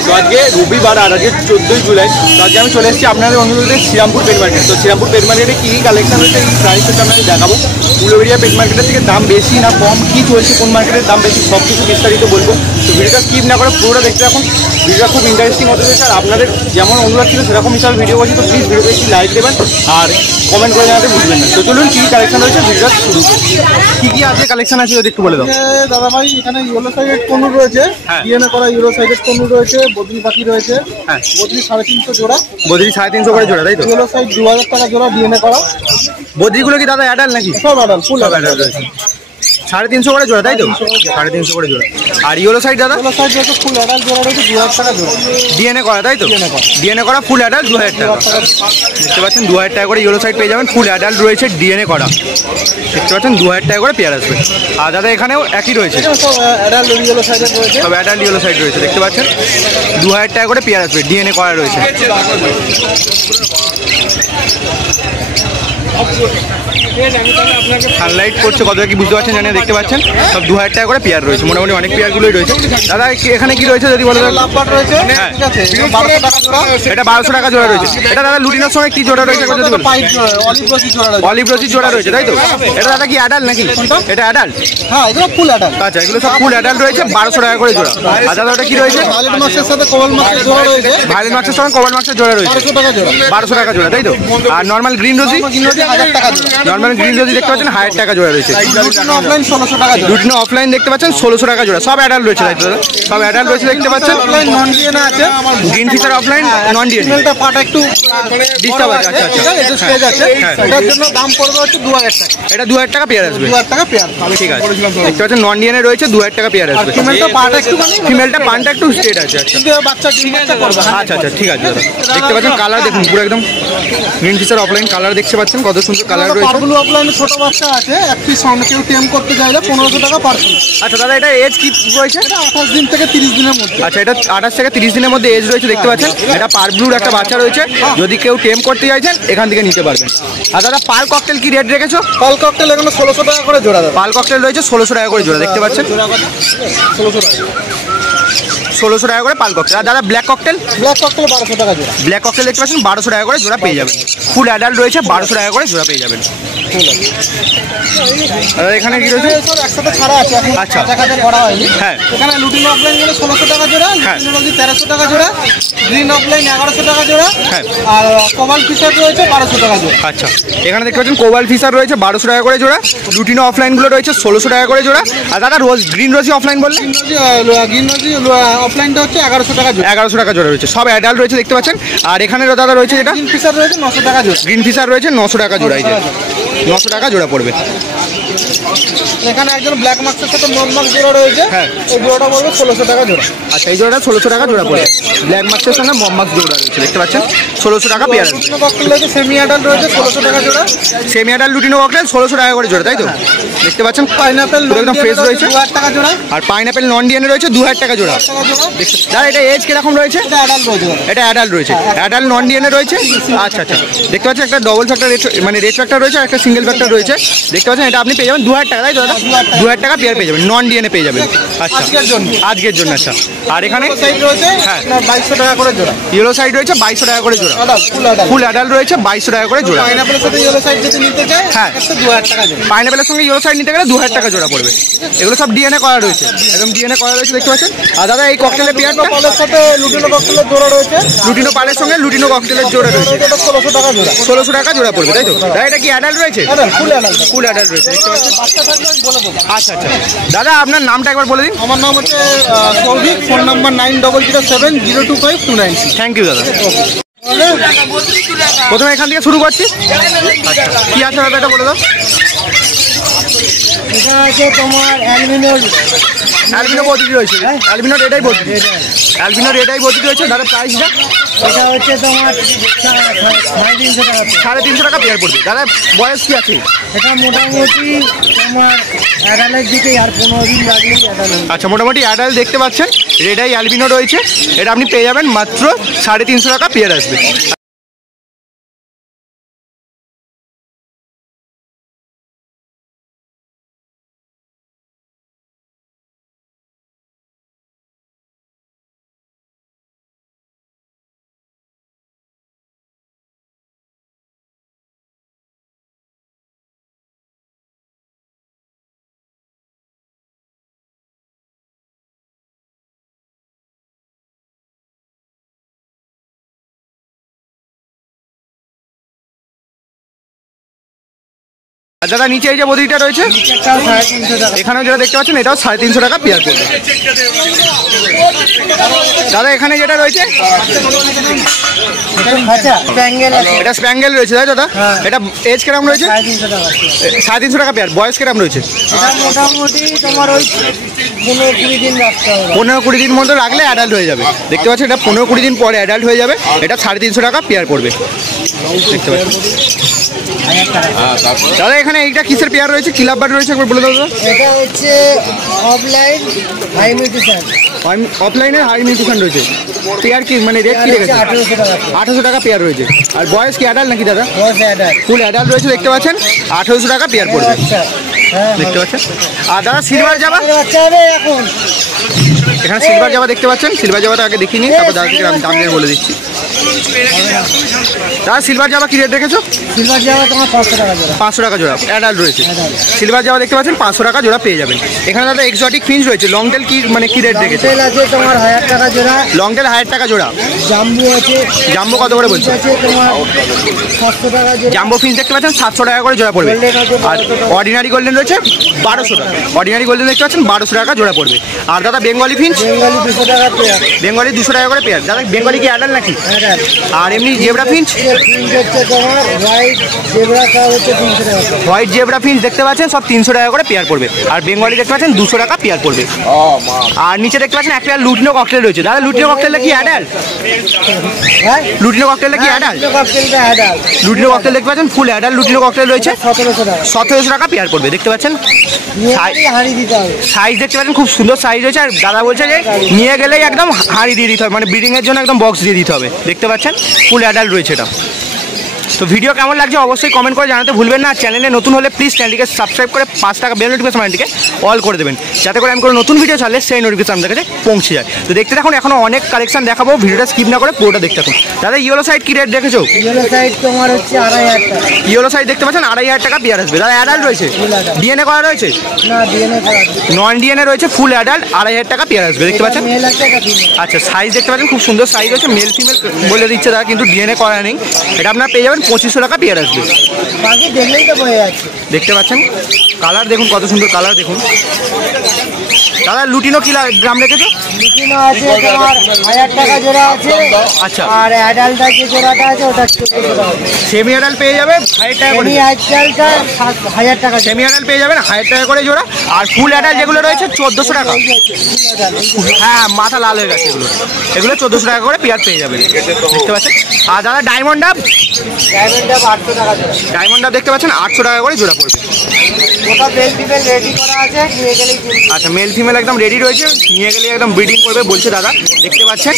तो आज के रविवार और आज 14 जुलाई तो आज हमें चले अपने अनुरोधे श्रीरामपुर पेट मार्केट तो श्रीरामपुर पेट मार्केटे की कलेक्शन रही है प्राइस हमें देखाबो उलुबेड़िया पेट मार्केटर दाम बेसि ना कम कि चलছে কোন मार्केटर दाम बेसि सब কিছু বিস্তারিত বলবো तो ভিডিওটা স্কিপ না করে পুরোটা দেখতে থাকুন ভিডিওটা খুব ইন্টারেস্টিং হতে চলেছে আর আপনাদের যেমন অনুরোধ ছিল সেরকম হিসাবে ভিডিও করছি তো প্লিজ ভিডিওতে একটু লাইক দেবেন আর কমেন্ট করে জানাতে ভুলবেন না তো চলুন কি কালেকশন রয়েছে ভিডিওটা শুরু কি আছে কালেকশন আছে যদি একটু বলে দাও দাদা ভাই এখানে ইয়েলো সাইডেড কনুর রয়েছে ডিএনএ করা ইয়েলো সাইডেড কনুর রয়েছে বদলি পাখি রয়েছে হ্যাঁ বদলি 350 জোড়া বদলি 350 করে জোড়া তাই তো ইয়েলো সাইড 2000 টাকা জোড়া ডিএনএ করা বদলিগুলো কি দাদা অ্যাডাল নাকি সব অ্যাডাল ফুল অ্যাডাল রয়েছে 350 করে জোড়া তাই তো 350 করে জোড়া আর ইয়েলো সাইড দাদা ইয়েলো সাইড রয়েছে ফুল অ্যাডাল জোড়া রয়েছে 2000 টাকা জোড়া ডিএনএ করা তাই তো ডিএনএ করা ফুল অ্যাডাল 2000 টাকা দেখতে পাচ্ছেন 2000 টাকা করে ইয়েলো সাইড পেয়ে যাবেন ফুল অ্যাডাল রয়েছে ডিএনএ করা দেখতে পাচ্ছেন 2000 টাকা করে পেয়ার আসবে আর দাদা এখানেও একই রয়েছে সব অ্যাডাল ইয়েলো সাইড রয়েছে সব অ্যাডাল ইয়েলো সাইড রয়েছে দেখতে পাচ্ছেন 2000 টাকা করে পেয়ার আসবে ডিএনএ করা রয়েছে সানলাইট করছে কতটা কি বুঝতে পারছেন জানিয়ে দেখতে পাচ্ছেন সব 2000 টাকা করে পেয়ার রয়েছে মোটামুটি অনেক পেয়ারগুলোই রয়েছে দাদা এখানে কি রয়েছে যদি বলে লাভবাট রয়েছে ঠিক আছে 1200 টাকা জোড়া এটা 1200 টাকা জোড়া রয়েছে এটা দাদা লুটিনোর সঙ্গে কি জোড়া রয়েছে যদি বলেন অলিভ রোজি জোড়া রয়েছে তাই তো এটা দাদা কি অ্যাডাল্ট নাকি এটা অ্যাডাল্ট হ্যাঁ এগুলো ফুল অ্যাডাল্ট আচ্ছা এগুলো সব ফুল অ্যাডাল্ট রয়েছে 1200 টাকা করে জোড়া আর দাদা ওটা কি রয়েছে ভায়োলেট মাছের সাথে কোবাল মাছের জোড়া রয়েছে ভায়োলেট মাছের সঙ্গে কোবাল মাছের জোড়া রয়েছে 1200 টাকা জোড়া 1200 টাকা জোড়া তাই তো আর নরমাল গ্রিন রোজি 1000 টাকা জোড়া নরমাল গ্রিন রোজি দেখতে পাচ্ছেন 1000 টাকা জোড়া রয়েছে অফলাইন 1600 টাকা জোড়া দুটো অফলাইন দেখতে পাচ্ছেন 1600 টাকা জোড়া সব অ্যাডাল্ট রয়েছে তাই তো সব অ্যাডাল্ট রয়েছে দেখতে পাচ্ছেন অফলাইন নন ডিএনএ আছে green feature offline non DNA ফিমেলটা পাটা একটু ডিস্টার্ব আছে আচ্ছা ঠিক আছে স্টেজ আছে এটার জন্য দাম পড়বে হচ্ছে 2000 টাকা এটা 2000 টাকা পেয়ার আসবে 2000 টাকা পেয়ার ঠিক আছে দেখতে পাচ্ছেন নন ডিএনএ রয়েছে 2000 টাকা পেয়ার আসবে ফিমেলটা পাটা একটু ফিমেলটা পানটা একটু স্ট্রেট আছে আচ্ছা কিন্তু বাচ্চা ডিম বাচ্চা করবে আচ্ছা আচ্ছা ঠিক আছে দাদা দেখতে পাচ্ছেন কালার দেখুন পুরো একদম গ্রিন ফিচার অফলাইন কালার দেখতে পাচ্ছেন কত সুন্দর কালার রয়েছে পারগুলো অফলাইনে ছোট বাচ্চা আছে এক পিস সামনে কেউ টেম করতে চাইলে 1500 টাকা পার পিস আচ্ছা দাদা এটা এজ কি রয়েছে এটা 28 দিন থেকে 30 দিনের মধ্যে আচ্ছা এটা 28 থেকে 30 দিনের মধ্যে এজ রয়েছে দেখতে পাচ্ছেন এটা পার ব্লুর একটা বাচ্চা রয়েছে যদি কেউ টেম করতে চাইছেন এখান থেকে নিতে পারবেন আর দাদা পাল ককটেল কি রেট রেখেছো পাল ককটেল এখানে 1600 টাকা করে জোড়া দাদা পাল ককটেল রয়েছে 1600 টাকা করে জোড়া দেখতে পাচ্ছেন 1600 টাকা করে পাল ককটেল আর দাদা ব্ল্যাক ককটেল 1200 টাকা জোড়া ব্ল্যাক ককটেল দেখতে পাচ্ছেন 1200 টাকা করে জোড়া পেয়ে যাবেন ফুল অ্যাডাল্ট রয়েছে 1200 টাকা করে জোড়া পেয়ে যাবেন আর এখানে কি রয়েছে একসাথে ছাড়া আছে আচ্ছা কাটা করা হয়নি হ্যাঁ এখানে লুটিন অফলাইন গেলে 1600 টাকা জোড়া লুটিন 1300 টাকা জোড়া গ্রিন অফলাইন 1100 টাকা জোড়া হ্যাঁ আর কোবাল ফিশার রয়েছে 1200 টাকা জোড়া আচ্ছা এখানে দেখতে পাচ্ছেন কোবাল ফিশার রয়েছে 1200 টাকা করে জোড়া লুটিনো অফলাইন গুলো রয়েছে 1600 টাকা করে জোড়া আর দাদা রোজ গ্রিন রোজি অফলাইন বললেন গ্রিন রোজি অফলাইনটা হচ্ছে 1100 টাকা জোড়া 1100 টাকা জোড়া রয়েছে সব অ্যাডাল্ট রয়েছে দেখতে পাচ্ছেন আর এখানে দাদা রয়েছে এটা গ্রিন ফিশার রয়েছে 900 টাকা জোড়া গ্রিন ফিশার রয়েছে 900 টাকা জোড়া এই যে 900 টাকা জোড়া পড়বে এখানে একজন ব্ল্যাক মার্কসের সাথে মনমার্ক জোড়া রয়েছে হ্যাঁ এই জোড়াটা পড়বে 1600 টাকা জোড়া আচ্ছা এই জোড়াটা 1600 টাকা জোড়া পড়বে ব্ল্যাক মার্কসের সঙ্গে মনমার্ক জোড়া রয়েছে দেখতে পাচ্ছেন 1600 টাকা পেয়ার লুটিনো ককটেল রয়েছে সেমি অ্যাডাল্ট রয়েছে 1600 টাকা জোড়া সেমি অ্যাডাল্ট লুটিনো ককটেল 1600 টাকা করে জোড়া তাই তো দেখতে পাচ্ছেন পাইনাপেল একদম ফ্রেশ রয়েছে 2000 টাকা জোড়া আর পাইনাপেল নন ডিএনএ রয়েছে 2000 টাকা জোড়া দাদা এটা এজ কিরকম রয়েছে এটা অ্যাডাল্ট রয়েছে এটা অ্যাডাল্ট রয়েছে অ্যাডাল্ট নন ডিএনএ রয়েছে আচ্ছা আচ্ছা দেখতে পাচ্ছেন একটা ডবল ফ্যাক্টর মানে রেড ফ্যাক্টর রয়েছে আর একটা সিঙ্গেল ফ্যাক্টর রয়েছে দেখতে পাচ্ছেন এটা আপনি পেয়ে যাবেন 2000 টাকা তাই তো দাদা 2000 টাকা পেয়ার পেয়ে যাবেন নন ডিএনএ পেয়ে যাবেন আচ্ছা আজকের জন্য আচ্ছা আর এখানে সাইড রয়েছে হ্যাঁ 2200 টাকা করে জোড়া ইয়েলো সাইড রয়েছে 2200 টাকা করে জোড়া ফুল অ্যাডাল্ট রয়েছে 2200 টাকা করে জোড়া পাইনাপেলের সাথে ইয়েলো সাইড যদি নিতে চায় হ্যাঁ 2000 টাকা জোড়া পাইনাপেলের সঙ্গে ইয়েলো সাইড নিতে গেলে 2000 টাকা জোড়া পড়বে এগুলো সব ডিএনএ করা রয়েছে একদম ডিএনএ করা রয়েছে দেখতে পাচ্ছেন আর দাদা এই ককটেলের পেয়ারটা পালের সাথে লুটিনো ককটেলের জোড়া রয়েছে লুটিনো পালের সঙ্গে লুটিনো ককটেলের জোড়া রয়েছে এটা 1600 টাকা জোড়া 1600 টাকা জোড়া পড়বে তাই তো দাদা এটা কি অ্যাডাল্ট রয়েছে ফুল অ্যাডাল্ট ফুল অ্যাডাল্ট রয়েছে দেখতে পাচ্ছেন বাচ্চা থাকলে আমি বলে দেবো আচ্ছা আচ্ছা দাদা আপনার নামটা একবার বলে দিন আমার নাম হচ্ছে Souvik phone number 9007029296 thank you দাদা প্রথমে এখান থেকে শুরু করছি আচ্ছা কি আছে দাদা এটা বলে দাও এটা আছে তোমার অ্যালবিনো বদ্রি রয়েছে, অ্যালবিনোর এটাই বদ্রি, অ্যালবিনোর এটাই বদ্রি রয়েছে। দাদা প্রাইসটা? এটা হচ্ছে তোমার 350 টাকা। 350 টাকা পেয়ার পড়বে। দাদা বয়স কি আছে? এটা মোটামুটি তোমার অ্যাডালের দিকে আর 15 দিন লাগলেই অ্যাডাল। আচ্ছা, মোটামুটি অ্যাডাল দেখতে পাচ্ছেন, রেডাই অ্যালবিনো রয়েছে। এটা আপনি পেয়ে যাবেন মাত্র 350 টাকা পেয়ার আসবে। আর দাদা নিচে এই যে বদ্রিটা রয়েছে, এখানেও যেটা দেখতে পাচ্ছেন এটাও 350 টাকা পেয়ার পড়বে। দাদা এখানে যেটা রয়েছে এটা স্প্যাঙ্গেল রয়েছে, তাই দাদা? এটা এজ কিরকম রয়েছে? 350 টাকা পেয়ার। বয়স কিরকম রয়েছে? মোটামুটি তোমার ওই 15-20 দিন রাখতে হবে। 15-20 দিন মতো রাখলে অ্যাডাল্ট হয়ে যাবে। দেখতে পাচ্ছেন এটা 15-20 দিন পরে অ্যাডাল্ট হয়ে যাবে। এটা 350 টাকা পেয়ার পড়বে, দেখতে পাচ্ছেন। দাদা এখানে এইটা কিসের পেয়ার রয়েছে, কি লাভবার রয়েছে একবার বলে দাও। এটা হচ্ছে অফলাইন হাই মিউটেশন। অফলাইনের হাই মিউটেশন রয়েছে। পেয়ার কি মানে রেট কি রেখেছে? 1800 টাকা পেয়ার রয়েছে। আর বয়স কি অ্যাডাল্ট নাকি দাদা? ফুল অ্যাডাল্ট রয়েছে, দেখতে পাচ্ছেন। 1800 টাকা পেয়ার পড়বে, দেখতে পাচ্ছেন। আর দাদা সিলভার জাবা, এখানে সিলভার জাবা দেখতে পাচ্ছেন। সিলভার জাবাটা আগে দেখিনি, তারপর দাদা থেকে আমি দাম দিয়ে বলে দিচ্ছি। দাদা সিলভার জাবা কি রেট রেখেছো? সিলভার জাবা তোমার 500 টাকা জোড়া। 500 টাকা জোড়া অ্যাডাল্ট রয়েছে। সিলভার জাবা দেখতে পাচ্ছেন 500 টাকা জোড়া পেয়ে যাবেন। এখানে দাদা এক্সোটিক ফিঞ্চ রয়েছে। লং টেল কি মানে কি রেট রেখেছে? লং টেল আছে তোমার 1000 টাকা জোড়া। লং টেল 1000 টাকা জোড়া। জাম্বো আছে। জাম্বো কত করে বলছো? আছে তোমার 700 টাকা জোড়া। জাম্বো ফিঞ্চ দেখতে পাচ্ছেন 700 টাকা করে জোড়া পড়বে। আর অর্ডিনারি গোল্ডেন রয়েছে 1200 টাকা। অর্ডিনারি গোল্ডেন দেখতে পাচ্ছেন 1200 টাকা জোড়া পড়বে। আর দাদা বেঙ্গলি ফিঞ্চ? বেঙ্গলি 200 টাকা পেয়ার। বেঙ্গলি 200 টাকা করে পেয়ার। দাদা বেঙ্গলি কি অ্যাডাল্ট নাকি? অ্যাডাল্ট। আর এমনি জেব্রা ফিঞ্চ? ফিঞ্চ হচ্ছে তোমার হোয়াইট জেব্রা সব হচ্ছে 300 টাকা। হোয়াইট জেব্রা ফিঞ্চ দেখতে পাচ্ছেন সব 300 টাকা করে পেয়ার পড়বে। আর বেঙ্গলি দেখতে পাচ্ছেন 200 টাকা পেয়ার পড়বে। আর নিচে দেখতে পাচ্ছেন এক পেয়ার লুটিনো ককটেল রয়েছে। দাদা লুটিনো ককটেলটা কি অ্যাডাল্ট? লুটিনো ককটেলটা কি অ্যাডাল্ট? লুটিনো ককটেল দেখতে পাচ্ছেন ফুল অ্যাডাল্ট লুটিনো ককটেল রয়েছে। 1700 টাকা পেয়ার পড়বে, দেখতে পাচ্ছেন। সাইজ দেখতে পাচ্ছেন খুব সুন্দর সাইজ রয়েছে। আর দাদা বলছে যে নিয়ে গেলেই একদম হাঁড়ি দিয়ে দিতে হবে, মানে ব্রিডিং এর জন্য একদম বক্স দিয়ে দিতে হবে, দেখতে পাচ্ছেন ফুল অ্যাডাল্ট রয়েছে এটা। তো ভিডিও কেমন লাগছে অবশ্যই কমেন্ট করে জানাতে ভুলবেন না। চ্যানেলে নতুন হলে প্লিজ চ্যানেলটিকে সাবস্ক্রাইব করে 5 টাকা বেল নোটিফিকেশন বাটনটিকে অল করে দেবেন, যাতে করে আমি কোনো নতুন ভিডিও ছাড়লে সেই নোটিফিকেশন আমাদের কাছে পৌঁছে যায়। তো দেখতে থাকুন, এখনো অনেক কালেকশন দেখাবো, ভিডিওটা স্কিপ না করে পুরোটা দেখতে থাকুন। দাদা ইয়েলো সাইড কি রেট দেখেছো? ইয়েলো সাইড তোমার হচ্ছে 2500 টাকা। ইয়েলো সাইড দেখতে পাচ্ছেন 2500 টাকা পেয়ার আসবে। দাদা অ্যাডাল্ট রয়েছে? ডিএনএ করা রয়েছে? না ডিএনএ করা নন ডিএনএ রয়েছে, ফুল অ্যাডাল্ট 2500 টাকা পেয়ার আসবে, দেখতে পাচ্ছেন। মেল আছে এটা ফিমেল। আচ্ছা সাইজ দেখতে পাচ্ছেন খুব সুন্দর সাইজ রয়েছে, মেল ফিমেল বলে দিচ্ছে দাদা, কিন্তু ডিএনএ করা নেই। এটা আপনার পেয়ে যাবেন 2500 টাকা পেয়ার আসবে। বাকি দেখলেই তো বোঝা যাচ্ছে। দেখতে পাচ্ছেন কালার দেখুন, কত সুন্দর কালার দেখুন। দাদা লুটিনো কি গ্রাম রেখেছো? লুটিনো আছে তোমার 1000 টাকা জোড়া আছে। আচ্ছা। আর অ্যাডাল্ট যে জোড়াটা আছে ওটা 1400 টাকা। সেমি অ্যাডাল্ট পেয়ে যাবে 1000 টাকা করে। সেমি অ্যাডাল্টটা 1000 টাকা। সেমি অ্যাডাল্ট পেয়ে যাবেন 1000 টাকা করে জোড়া। আর ফুল অ্যাডাল্ট যেগুলো রয়েছে 1400 টাকা। হ্যাঁ মাথা লাল হয়ে গেছে এগুলো। এগুলো 1400 টাকা করে পেয়ার পেয়ে যাবেন, দেখতে পাচ্ছেন। আর দাদা ডায়মন্ড ডাব? ডায়মন্ড ডাব 800 টাকা জোড়া। ডায়মন্ড ডাব দেখতে পাচ্ছেন 800 টাকা করে জোড়া পড়বে। ওটা মেল ফিমেল রেডি করা আছে, নিয়ে গেলেই। আচ্ছা মেল ফিমেল একদম রেডি রয়েছে, নিয়ে গেলে একদম ব্রিডিং করবে বলছে দাদা, দেখতে পাচ্ছেন।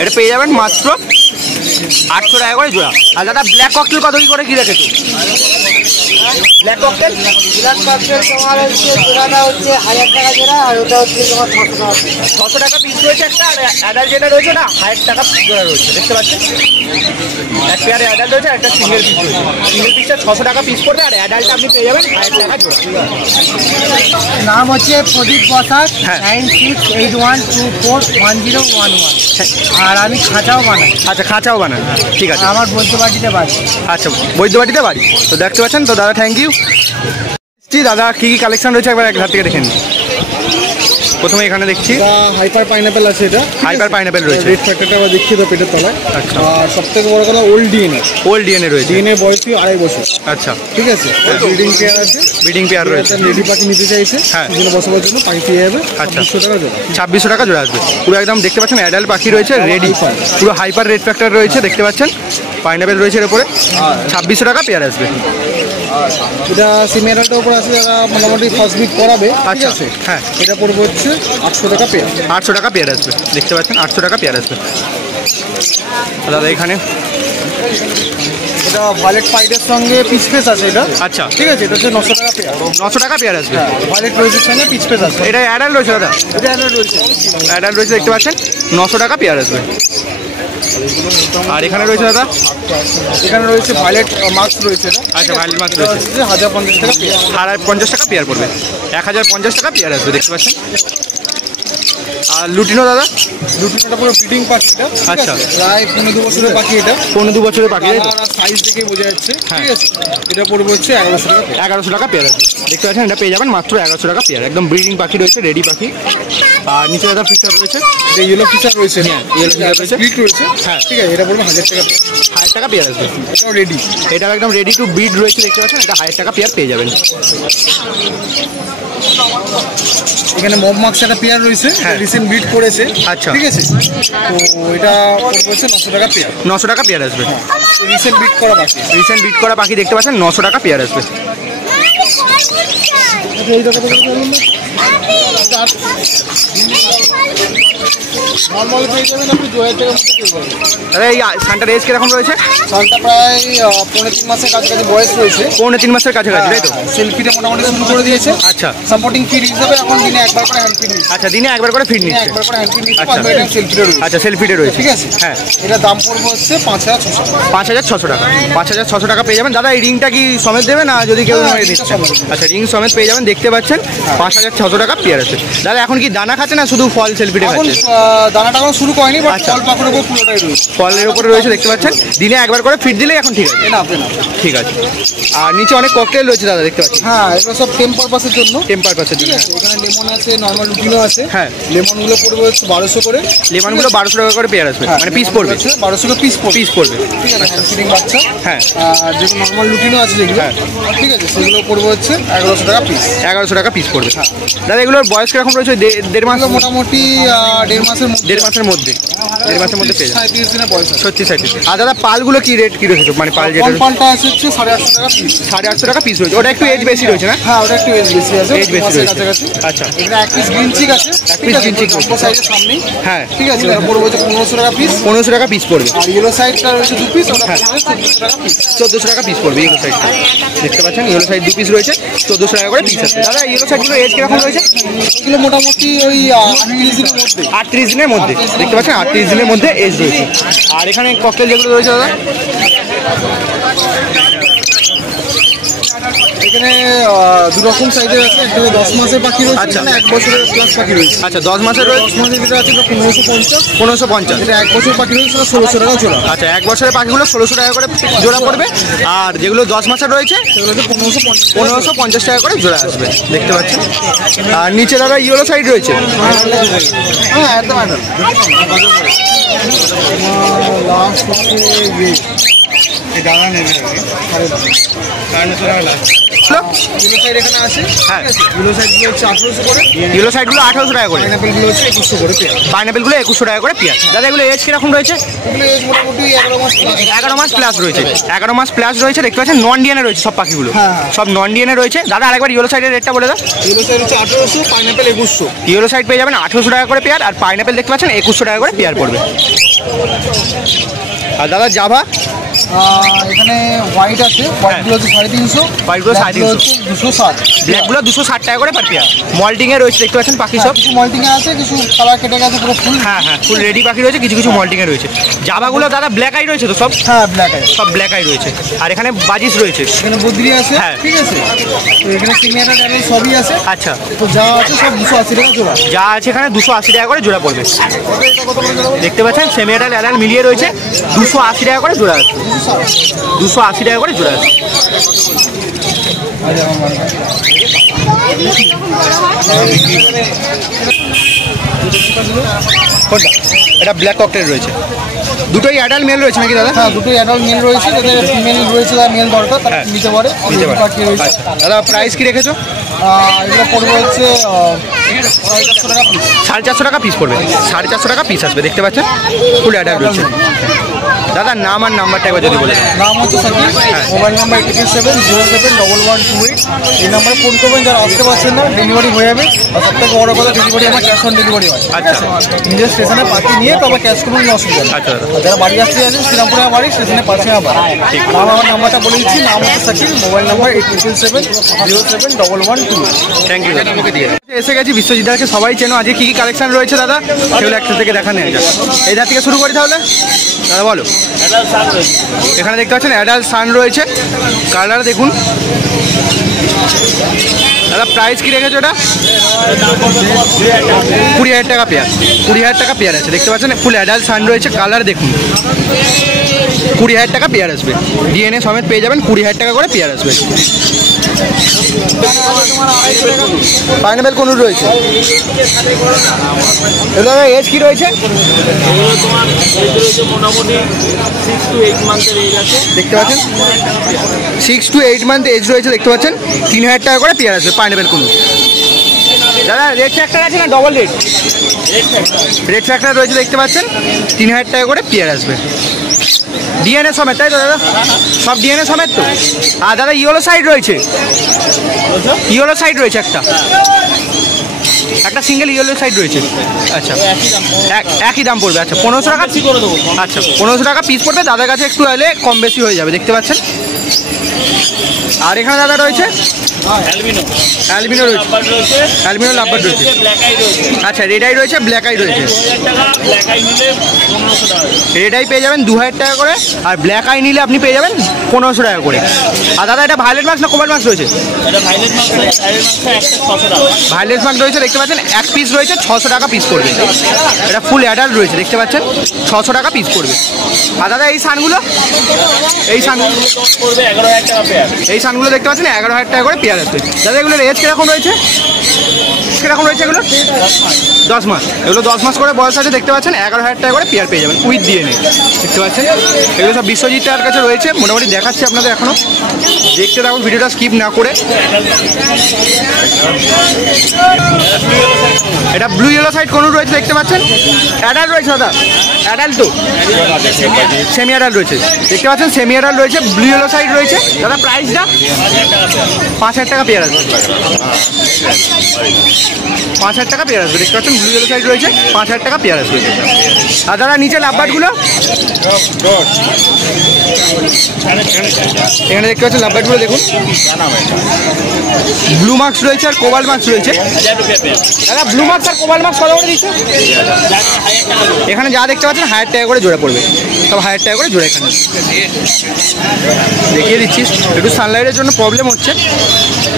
এটা পেয়ে যাবেন মাত্র 800 টাকা করে জোড়া। আর দাদা ব্ল্যাক ককটেল কত কি করে কি রেখেছো? Black cocktail? ব্ল্যাক ককটেল তোমার হচ্ছে জোড়াটা হচ্ছে 1000 টাকা জোড়া। আর ওটা হচ্ছে তোমার 600 টাকা। 600 টাকা পিস রয়েছে একটা। আর অ্যাডাল্ট যেটা রয়েছে না 1000 টাকা জোড়া রয়েছে, দেখতে পাচ্ছেন। এক পেয়ারে অ্যাডাল্ট রয়েছে, একটা সিঙ্গেল পিস রয়েছে। সিঙ্গেল পিসটা 600 টাকা পিস পড়বে। আর অ্যাডাল্ট আপনি পেয়ে যাবেন 1000 টাকা জোড়া। নাম হচ্ছে প্রদীপ বসাক। 9681241011। আর আমি খাঁচাও বানাই। আচ্ছা খাঁচাও বানান, ঠিক আছে। আমার বৈদ্যবাটিতে বাড়ি। আচ্ছা বৈদ্যবাটিতে বাড়ি। তো দেখতে পাচ্ছেন। তো দাদা থ্যাংক ইউ। দাদা কি কি কালেকশন রয়েছে একবার এক হাত থেকে দেখে নিন। প্রথমে এখানে দেখছি হাইপার পাইনাপেল আছে, এটা হাইপার পাইনাপেল রয়েছে। রেড ফ্যাক্টরটা আবার দেখিয়ে দাও পেটের তলায়। আচ্ছা। আর সবথেকে বড় কথা ওল্ড ডিএনএ, ওল্ড ডিএনএ রয়েছে। ডিএনএ বয়সী 2.5 বছর। আচ্ছা ঠিক আছে, ব্রিডিং পেয়ার আছে, ব্রিডিং পেয়ার রয়েছে। লেডি পাখি নিতে চাইছে হ্যাঁ, জন্য বসবার জন্য পাখি পেয়ে যাবে। আচ্ছা 2600 টাকা জোড়া। 2600 টাকা জোড়া আসবে। পুরো একদম দেখতে পাচ্ছেন অ্যাডাল্ট পাখি রয়েছে, রেডি, পুরো হাইপার রেড ফ্যাক্টর রয়েছে দেখতে পাচ্ছেন, পাইনাপেল রয়েছে এর উপরে। 2600 টাকা পেয়ার আসবে। এটা সিমিয়ারটার উপর আছে, যারা মোটামুটি ফার্স্ট বিট করাবে। আচ্ছা হ্যাঁ, এটা পড়বে হচ্ছে 800 টাকা পেয়ার। 800 টাকা পেয়ার আসবে, দেখতে পাচ্ছেন 800 টাকা পেয়ার আসবে। দাদা এখানে এটা ভায়োলেট ফাইটের সঙ্গে পিচ পেস আছে এটা। আচ্ছা ঠিক আছে, এটা হচ্ছে 900 টাকা পেয়ার। 900 টাকা পেয়ার আসবে। ভায়োলেট রোজের সঙ্গে পিচ পেস আছে। এটা অ্যাডাল্ট রয়েছে দাদা? এটা অ্যাডাল্ট রয়েছে, অ্যাডাল্ট রয়েছে দেখতে পাচ্ছেন, 900 টাকা পেয়ার আসবে। আর এখানে রয়েছে দাদা, এখানে রয়েছে ভায়োলেট মাস্ক রয়েছে। এটা আচ্ছা ভায়োলেট মাস্ক রয়েছে, 1050 টাকা পেয়ার। 1050 টাকা পেয়ার পড়বে, 1050 টাকা পেয়ার আসবে দেখতে পাচ্ছেন। আর লুটিনো দাদা? লুটিনোটা পুরো ব্রিডিং পাখিটা। আচ্ছা, প্রায় 15-2 বছরের পাখি এটা। 15-2 বছরের পাখি, সাইজ দেখে বোঝা যাচ্ছে। হ্যাঁ। ঠিক আছে, এটা পড়বে হচ্ছে 1100 টাকা। 1100 টাকা পেয়ার আছে দেখতে পাচ্ছেন, এটা পেয়ে যাবেন মাত্র 1100 টাকা পেয়ার। একদম ব্রিডিং পাখি রয়েছে, রেডি পাখি। আর নিচে দাদা ফিচার রয়েছে, এটা ইয়েলো ফিচার রয়েছে। হ্যাঁ, ইয়েলো ফিচার রয়েছে, স্প্লিট রয়েছে। হ্যাঁ ঠিক আছে, এটা পড়বে 1000 টাকা। 1000 টাকা পেয়ার আসবে। এটাও রেডি, এটা একদম রেডি টু ব্রিড রয়েছে দেখতে পাচ্ছেন, এটা 1000 টাকা পেয়ার পেয়ে যাবেন। এখানে মব মার্কস একটা পেয়ার রয়েছে, হ্যাঁ, রিসেন্ট ব্রিড করেছে। আচ্ছা, ঠিক আছে, তো এটা পড়বে হচ্ছে 900 টাকা পেয়ার। 900 টাকা পেয়ার আসবে। রিসেন্ট ব্রিড করা পাখি, রিসেন্ট ব্রিড করা পাখি দেখতে পাচ্ছেন, 900 টাকা পেয়ার আসবে। নর্মাল পেয়ে যাবেন আপনি 2000 টাকার মধ্যে পেয়ে যাবেন। দাদা এই সানটার এজ কিরকম রয়েছে? সানটা প্রায় 3.5 মাসের কাছাকাছি বয়স রয়েছে। 3.5 মাসের কাছাকাছি তাই তো? সেলফিটা মোটামুটি শুরু করে দিয়েছে। আচ্ছা, সাপোর্টিং ফিড হিসেবে এখন দিনে একবার করে হ্যান্ড ফিড নিচ্ছে। আচ্ছা দিনে একবার করে ফিড নিচ্ছে। একবার করে হ্যান্ড ফিড নিচ্ছে, আচ্ছা। বাদ বাকি সেলফিটা রয়েছে। আচ্ছা সেলফিডে রয়েছে, ঠিক আছে। হ্যাঁ, এটা দাম পড়বে হচ্ছে 5600 টাকা। 5600 টাকা। 5600 টাকা পেয়ে যাবেন। দাদা এই রিংটা কি সমেত দেবে না যদি কেউ হ্যাঁ, দিচ্ছে? আচ্ছা রিং সমেত পেয়ে যাবেন দেখতে পাচ্ছেন, 5600 টাকা পেয়ার আছে। দাদা এখন কি দানা খাচ্ছে না শুধু ফল সেলফিডে এখন খাচ্ছে? দানাটা এখন শুরু করেনি, বাট আচ্ছা। ফল পাখির উপর পুরোটাই রয়েছে। ফলের উপরে রয়েছে দেখতে পাচ্ছেন, দিনে একবার করে ফিড দিলেই এখন ঠিক আছে। না না, ঠিক আছে। আর নিচে অনেক ককটেল রয়েছে দাদা দেখতে পাচ্ছেন। হ্যাঁ, এগুলো সব টেম পারপাসের জন্য। টেম্পার পাচ্ছের ঠিক জন্য, আছে, এখানে লেমন আছে, নর্মাল লুটিনো আছে। হ্যাঁ, লেমনগুলো পড়বে হচ্ছে 1200 করে। লেমনগুলো 1200 টাকা করে পেয়ার আসবে, হ্যাঁ, মানে পিস পড়বে, 1200 করে পিস পড়বে। পিস পড়বে। ঠিক আছে, হ্যান্ড ফিডিং বাচ্চা। হ্যাঁ, আর যেগুলো নর্মাল লুটিনো আছে যেগুলো, হ্যাঁ, ঠিক আছে, সেগুলো পড়বে হচ্ছে 1100 টাকা পিস। 1100 টাকা পিস পড়বে। দাদা এগুলোর বয়স কিরকম রয়েছে? দেড় মাস? এগুলো মোটামুটি 1.5 মাসের মধ্যে। 1.5 মাসের মধ্যে, 1.5 মাসের মধ্যে পেয়ে যাবে। 37 দিনের বয়স আছে। 36। আর দাদা পালগুলো কি রেট কি রয়েছে? মানে পাল যেটা পালটা আছে হচ্ছে 850 টাকা পিস। 850 টাকা পিস রয়েছে, ওটা একটু এজ বেশি রয়েছে না? হ্যাঁ, ওটা একটু এজ বেশি আছে, এজ বেশি মাসের রয়েছে। কাছাকাছি। আচ্ছা, এখানে এক পিস গ্রিন চিক আছে। এক piece green chick জম্বো সাইজের সামনেই। হ্যাঁ, ঠিক আছে, এটা পড়বে হচ্ছে 1500 টাকা পিস। 1500 টাকা পিস পড়বে। আর ইয়েলো সাইডটা রয়েছে 2 পিস, ওটা হ্যাঁ, পড়বে 1400 টাকা পিস। 1400 টাকা পিস পড়বে। ইয়েলো সাইড দেখতে পাচ্ছেন, ইয়েলো সাইড 2 পিস রয়েছে, 1400 টাকা করে পিস আছে। দাদা ইয়েলো সাইডগুলো এজ কিরকম রয়েছে? এগুলো মোটামুটি ওই 38 দিনের মধ্যে। 38 দিনের মধ্যে দেখতে পাচ্ছেন, 38 দিনের মধ্যে এজ রয়েছে। আর এখানে ককটেল যেগুলো রয়েছে দাদা, এখানে 2 রকম সাইজের আছে। একটা 10 মাসের পাখি রয়েছে, আচ্ছা। এখানে 1 বছরের প্লাস পাখি রয়েছে। আচ্ছা 10 মাসের রয়েছে, 10 মাসের ভিতরে আছে 1550। 1550। এটা 1 বছর পাখি রয়েছে 1600 টাকা জোড়া। আচ্ছা 1 বছরের পাখিগুলো 1600 টাকা করে জোড়া পড়বে। আর যেগুলো 10 মাসের রয়েছে সেগুলো হচ্ছে 1550। 1550 টাকা করে জোড়া আসবে দেখতে পাচ্ছেন। আর নিচে দাদা ইয়েলো সাইড রয়েছে, হ্যাঁ, একদম একদম। লাস্ট হচ্ছে এই দানা নেবে ইয়েলো সাইড এখানে আছে। হ্যাঁ, ইয়েলো সাইডগুলো হচ্ছে 1800 করে। ইয়েলো সাইডগুলো 1800 টাকা করে, পাইনাপেলগুলো হচ্ছে 2100 করে পেয়ার। পাইনাপেলগুলো 2100 টাকা করে পেয়ার। দাদা এগুলো এজ কিরকম রয়েছে? এগুলো এজ মোটামুটি 11 মাস প্লাস। 11 মাস প্লাস রয়েছে, 11 মাস প্লাস রয়েছে দেখতে পাচ্ছেন। নন ডিএনএ রয়েছে সব পাখিগুলো, হ্যাঁ। সব নন ডিএনএ রয়েছে। দাদা আরেকবার ইয়েলো সাইডের রেটটা বলে দাও। ইয়েলো সাইড হচ্ছে 1800, পাইনাপেল 2100। ইয়েলো সাইড পেয়ে যাবেন 1800 টাকা করে পেয়ার, আর পাইনাপেল দেখতে পাচ্ছেন 2100 টাকা করে পেয়ার পড়বে। আর দাদা জাভা এখানে হোয়াইট আছে, হোয়াইটগুলো হচ্ছে 350, হোয়াইটগুলো 350, 260। ব্ল্যাকগুলো 260 টাকা করে পার পেয়ার। মল্টিংয়ে রয়েছে দেখতে পাচ্ছেন পাখি সব। কিছু মল্টিং আছে, কিছু কালার কেটে গেছে পুরো ফুল। হ্যাঁ হ্যাঁ, ফুল রেডি পাখি রয়েছে, কিছু কিছু মল্টিংয়ে রয়েছে। জাভাগুলো দাদা ব্ল্যাক আই রয়েছে তো সব? হ্যাঁ, ব্ল্যাক আই সব ব্ল্যাক আই রয়েছে। আর এখানে বাজিস রয়েছে, এখানে বদ্রি আছে। হ্যাঁ। ঠিক আছে, তো এখানে সিনিয়র ড্যামেজ সবই আছে। আচ্ছা তো যা আছে সব 280 টাকা জোড়া। যা আছে এখানে 280 টাকা করে জোড়া পড়বে দেখতে পাচ্ছেন। সেমিয়াডাল অ্যাডাল মিলিয়ে রয়েছে 280 টাকা করে জোড়া আছে। 280 টাকা করে জোড়া আছে। কোনটা? এটা ব্ল্যাক ককটেল রয়েছে। দুটোই অ্যাডাল্ট মেল রয়েছে নাকি দাদা? হ্যাঁ, দুটোই অ্যাডাল্ট মেল রয়েছে। যাদের ফিমেল রয়েছে বা মেল দরকার তারা নিতে পারে। আচ্ছা দাদা, প্রাইস কি রেখেছো? এগুলো পড়বে হচ্ছে 450 টাকা পিস। 450 টাকা পিস পড়বে। 450 টাকা পিস আসবে, দেখতে পাচ্ছেন ফুল অ্যাডাল্ট রয়েছে। দাদা নাম আর নাম্বারটা একবার যদি বলে। নাম হচ্ছে সাকিব, মোবাইল নাম্বার 87071128। এই নাম্বারে ফোন করবেন। যারা আসতে পারছেন না, ডেলিভারি হয়ে যাবে। আর সবথেকে বড় কথা, ডেলিভারি আমার ক্যাশ অন ডেলিভারি হয়। আচ্ছা, নিজের স্টেশনে পাঠিয়ে নিয়ে তবে ক্যাশ করুন, অসুবিধা নেই। আচ্ছা দাদা, যারা বাড়ি আসতে যাচ্ছেন, শ্রীরামপুরে বাড়ি, স্টেশনে পাশে আমার ঠিক। আমার নাম্বারটা বলে দিচ্ছি। নাম হচ্ছে Sakib, mobile number 87071128। Thank you দাদা। আমাকে দিয়ে এসে গেছি বিশ্বজিৎদাকে সবাই চেনো। আজকে কী কী কালেকশন রয়েছে দাদা, সেগুলো একটা থেকে দেখা নেওয়া যায়। এই ধার থেকে শুরু করি তাহলে দাদা, বলো। এখানে দেখতে পাচ্ছেন অ্যাডাল্ট সান রয়েছে। কালার দেখুন দাদা। প্রাইস কি রেখেছো এটা? 20,000 টাকা পেয়ার। 20,000 টাকা পেয়ার আছে, দেখতে পাচ্ছেন ফুল অ্যাডাল্ট সান রয়েছে। কালার দেখুন, 20,000 টাকা পেয়ার আসবে। ডিএনএ সমেত পেয়ে যাবেন। 20,000 টাকা করে পেয়ার আসবে। পাইনাপেল কোন রয়েছে? এগুলো এজ কি রয়েছে? মোটামুটি 6 to 8 মান্থের এজ আছে, দেখতে পাচ্ছেন 6 to 8 মান্থ এজ রয়েছে, দেখতে পাচ্ছেন। 3,000 টাকা করে পেয়ার আসবে পাইনাপেল কোন। দাদা রেড ফ্যাক্টর আছে না ডবল রেড? রেড ফ্যাক্টর রয়েছে, দেখতে পাচ্ছেন। 3,000 টাকা করে পেয়ার আসবে। ডিএনএ সমেত, তাই তো দাদা? সব ডিএনএ সমেত তো। আর দাদা ইয়েলো সাইড রয়েছে, ইয়েলো সাইড রয়েছে একটা সিঙ্গেল ইয়েলো সাইড রয়েছে। আচ্ছা, একই দাম পড়বে। আচ্ছা 1500 টাকা করে দেবো। আচ্ছা 1500 টাকা পিস পড়বে। দাদার কাছে একটু এলে কম বেশি হয়ে যাবে, দেখতে পাচ্ছেন। আর এখানে দাদা রয়েছে অ্যালবিনো রয়েছে, অ্যালবিনো লাভবার্ড রয়েছে। আচ্ছা রেড আই রয়েছে, ব্ল্যাক আই রয়েছে। রেড আই পেয়ে যাবেন 2,000 টাকা করে, আর ব্ল্যাক আই নিলে আপনি পেয়ে যাবেন 1500 টাকা করে। আর দাদা এটা ভায়োলেট মাস্ক না কোবাল্ট মাস্ক রয়েছে? ভায়োলেট মাস্ক রয়েছে, দেখতে পাচ্ছেন। এক পিস রয়েছে 600 টাকা পিস পড়বে। এটা ফুল অ্যাডাল্ট রয়েছে, দেখতে পাচ্ছেন। 600 টাকা পিস পড়বে। আর দাদা এই সানগুলো, এই সানগুলো পড়বে 11,000 টাকা পেয়ার। এই সানগুলো দেখতে পাচ্ছেন 11,000 টাকা করে পেয়ার আসবে। দাদা এগুলোর এজ কিরকম রয়েছে? কিরকম রয়েছে এগুলো? 10 মাস। এগুলো 10 মাস করে বয়স আছে, দেখতে পাচ্ছেন। 11,000 টাকা করে পেয়ার পেয়ে যাবেন উইথ ডিএনএ, দেখতে পাচ্ছেন। এগুলো সব বিশ্বজিৎটার কাছে রয়েছে। মোটামুটি দেখাচ্ছি আপনাদের এখনও, দেখতে থাকুন ভিডিওটা স্কিপ না করে। এটা ব্লু ইয়েলো সাইড কোন রয়েছে, দেখতে পাচ্ছেন। অ্যাডাল্ট রয়েছে দাদা, অ্যাডাল্ট তো সেমি অ্যাডাল্ট রয়েছে, দেখতে পাচ্ছেন। সেমি অ্যাডাল্ট রয়েছে, ব্লু ইয়েলো সাইড রয়েছে। দাদা প্রাইসটা 5,000 টাকা পেয়ার আসবে। 5,000 টাকা পেয়ার আসবে, দেখতে পাচ্ছেন। ব্লু ইয়েলো সাইড রয়েছে, 5,000 টাকা পেয়ার আসবে। আর দাদা নিচে লাভবার্ডগুলো এখানে দেখতে পাচ্ছেন। লাভবার্ডগুলো দেখুন, ব্লু মার্কস রয়েছে আর কোবাল্ট মার্কস রয়েছে। দাদা ব্লু মার্কস আর কোবাল্ট মার্কস কত করে দিচ্ছে? এখানে যা দেখতে পাচ্ছেন 1,000 টাকা করে জোড়া পড়বে, সব 1,000 টাকা করে জোড়া। এখানে দেখিয়ে দিচ্ছি। একটু সানলাইটের জন্য প্রবলেম হচ্ছে,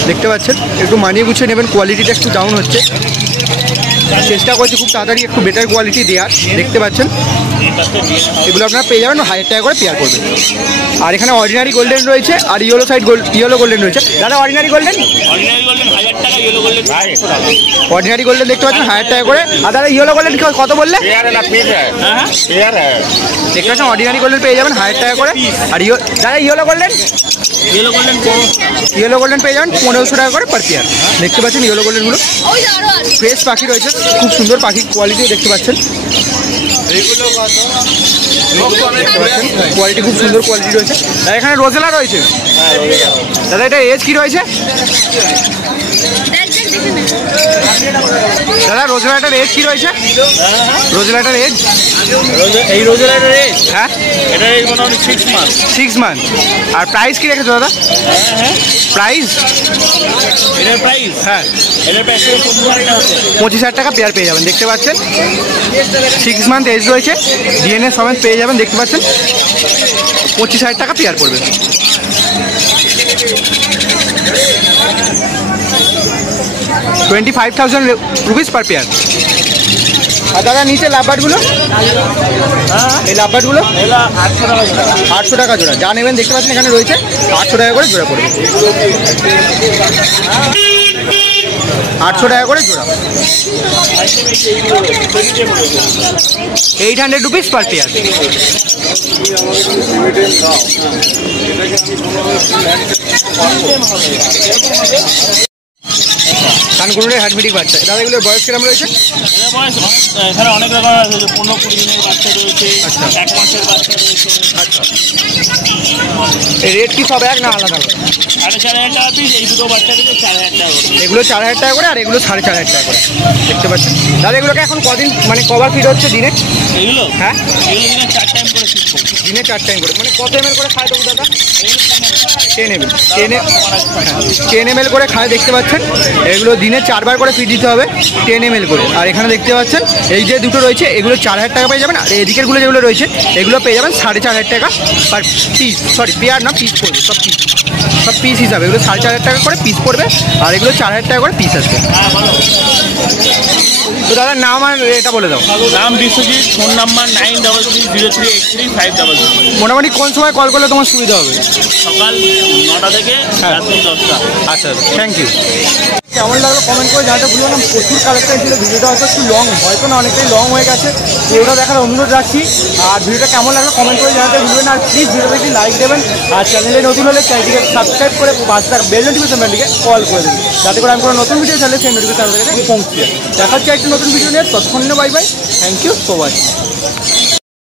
দেখতে পাচ্ছেন। একটু মানিয়ে গুছিয়ে নেবেন, কোয়ালিটিটা একটু ডাউন হচ্ছে। চেষ্টা করছি খুব তাড়াতাড়ি একটু বেটার কোয়ালিটি দেওয়ার, দেখতে পাচ্ছেন। এগুলো আপনারা পেয়ে যাবেন 1,000 টাকা করে পেয়ার করবেন। আর এখানে অর্ডিনারি গোল্ডেন রয়েছে আর ইয়েলো সাইড ইয়েলো গোল্ডেন রয়েছে। দাদা অর্ডিনারি গোল্ডেন, অর্ডিনারি গোল্ডেন দেখতে পাচ্ছেন 1,000 টাকা করে। আর দাদা ইয়েলো গোল্ডেন কত বললে? দেখতে পাচ্ছেন অর্ডিনারি গোল্ডেন পেয়ে যাবেন 1,000 টাকা করে। আর দাদা ইয়েলো গোল্ডেন, ইয়েলো গোল্ডেন পেয়ে যাবেন 1,500 টাকা করে পার পেয়ার, দেখতে পাচ্ছেন। ইয়েলো গোল্ডেনগুলো ফ্রেশ পাখি রয়েছে, খুব সুন্দর পাখি, কোয়ালিটিও দেখতে পাচ্ছেন। কোয়ালিটি খুব সুন্দর কোয়ালিটি রয়েছে। দাদা এখানে রোজেলা রয়েছে। দাদা এটা এজ কি রয়েছে? দাদা রোজেলাটার এজ কি রয়েছে? রোজেলাটার এজ, এই রোজেলাটার এজ, হ্যাঁ এটা মোটামুটি 6 মান্থ। 6 মান্থ। আর প্রাইস কি রেখেছো দাদা? প্রাইস, এটার প্রাইস, হ্যাঁ এটার প্রাইস 25,000 টাকা পেয়ার পেয়ে যাবেন, দেখতে পাচ্ছেন। 6 মান্থ এজ রয়েছে, ডিএনএ সমেত পেয়ে যাবেন, দেখতে পাচ্ছেন। 25,000 টাকা পেয়ার পড়বে। 25,000 rupees পার পেয়ার। আর দাদা নিচে লাভবার্ডগুলো, এই লাভবার্ডগুলো এগুলো 800 টাকা জোড়া। 800 টাকা জোড়া। যা নেবেন দেখতে পাচ্ছেন এখানে রয়েছে 800 টাকা করে জোড়া পড়বে, 800 টাকা করে জোড়া, 800 রুপিস পার পেয়ার। কানকুড়ের হাটবিটিক বাচ্চা, দাদা এগুলোর বয়স কিরম রয়েছে? এদের বয়স এখানে অনেক রকম আছে, 15-20 দিনের বাচ্চা রয়েছে, 1 মাসের বাচ্চা রয়েছে। রেট কি সব এক না আলাদা? 4,500 টাকা পিস। এই দুটো বাচ্চা দিলে 4,000 টাকা করে। এগুলো 4,000 টাকা করে আর এগুলো 4,500 টাকা করে, দেখতে পাচ্ছেন। দাদা এগুলোকে এখন কদিন মানে কবার ফিড হচ্ছে দিনে? এগুলো হ্যাঁ এগুলো দিনে 4 টাইম করে ফিট করবে। দিনে 4 টাইম করে, মানে কত ml করে খায় তবু দাদা? 10 ml, 10 ml করে খায়, দেখতে পাচ্ছেন। এগুলো দিনে 4 বার করে ফিড দিতে হবে, 10 ml করে। আর এখানে দেখতে পাচ্ছেন এই যে দুটো রয়েছে এগুলো 4,000 টাকা পেয়ে যাবেন, আর এদিকেরগুলো যেগুলো রয়েছে এগুলো পেয়ে যাবেন 4,500 টাকা পার পিস, সরি পেয়ার না পিস পড়বে, সব পিস হিসাবে এগুলো 4,500 টাকা করে পিস পড়বে, আর এগুলো 4,000 টাকা করে পিস আসবে। তো দাদার নাম আর এটা বলে দাও। নাম বিশ্বজিৎ, ফোন নাম্বার 9303833500। মোটামুটি কোন সময় কল করলে তোমার সুবিধা হবে? সকাল 9টা থেকে রাত্রি 10টা। আচ্ছা, থ্যাংক ইউ। কেমন লাগলো কমেন্ট করে জানাতে ভুলবো না। প্রচুর কালেকশন ছিল, ভিডিওটা হয়তো একটু লং, হয়তো না অনেকটাই লং হয়ে গেছে, পুরোটা দেখার অনুরোধ রাখছি। আর ভিডিওটা কেমন লাগলো কমেন্ট করে জানাতে ভুলবেন না। আর প্লিজ ভিডিওটা একটি লাইক দেবেন, আর চ্যানেলে নতুন হলে চ্যানেলটিকে সাবস্ক্রাইব করে পাশে থাকা বেল নোটিফিকেশন বেলটিকে কল করে দেবেন, যাতে করে আমি কোনো নতুন ভিডিও চাইলে সেই নোটিফিকেশন পৌঁছে। দেখা হচ্ছে একটা নতুন ভিডিও নিয়ে, ততক্ষণ bye bye, thank you so much.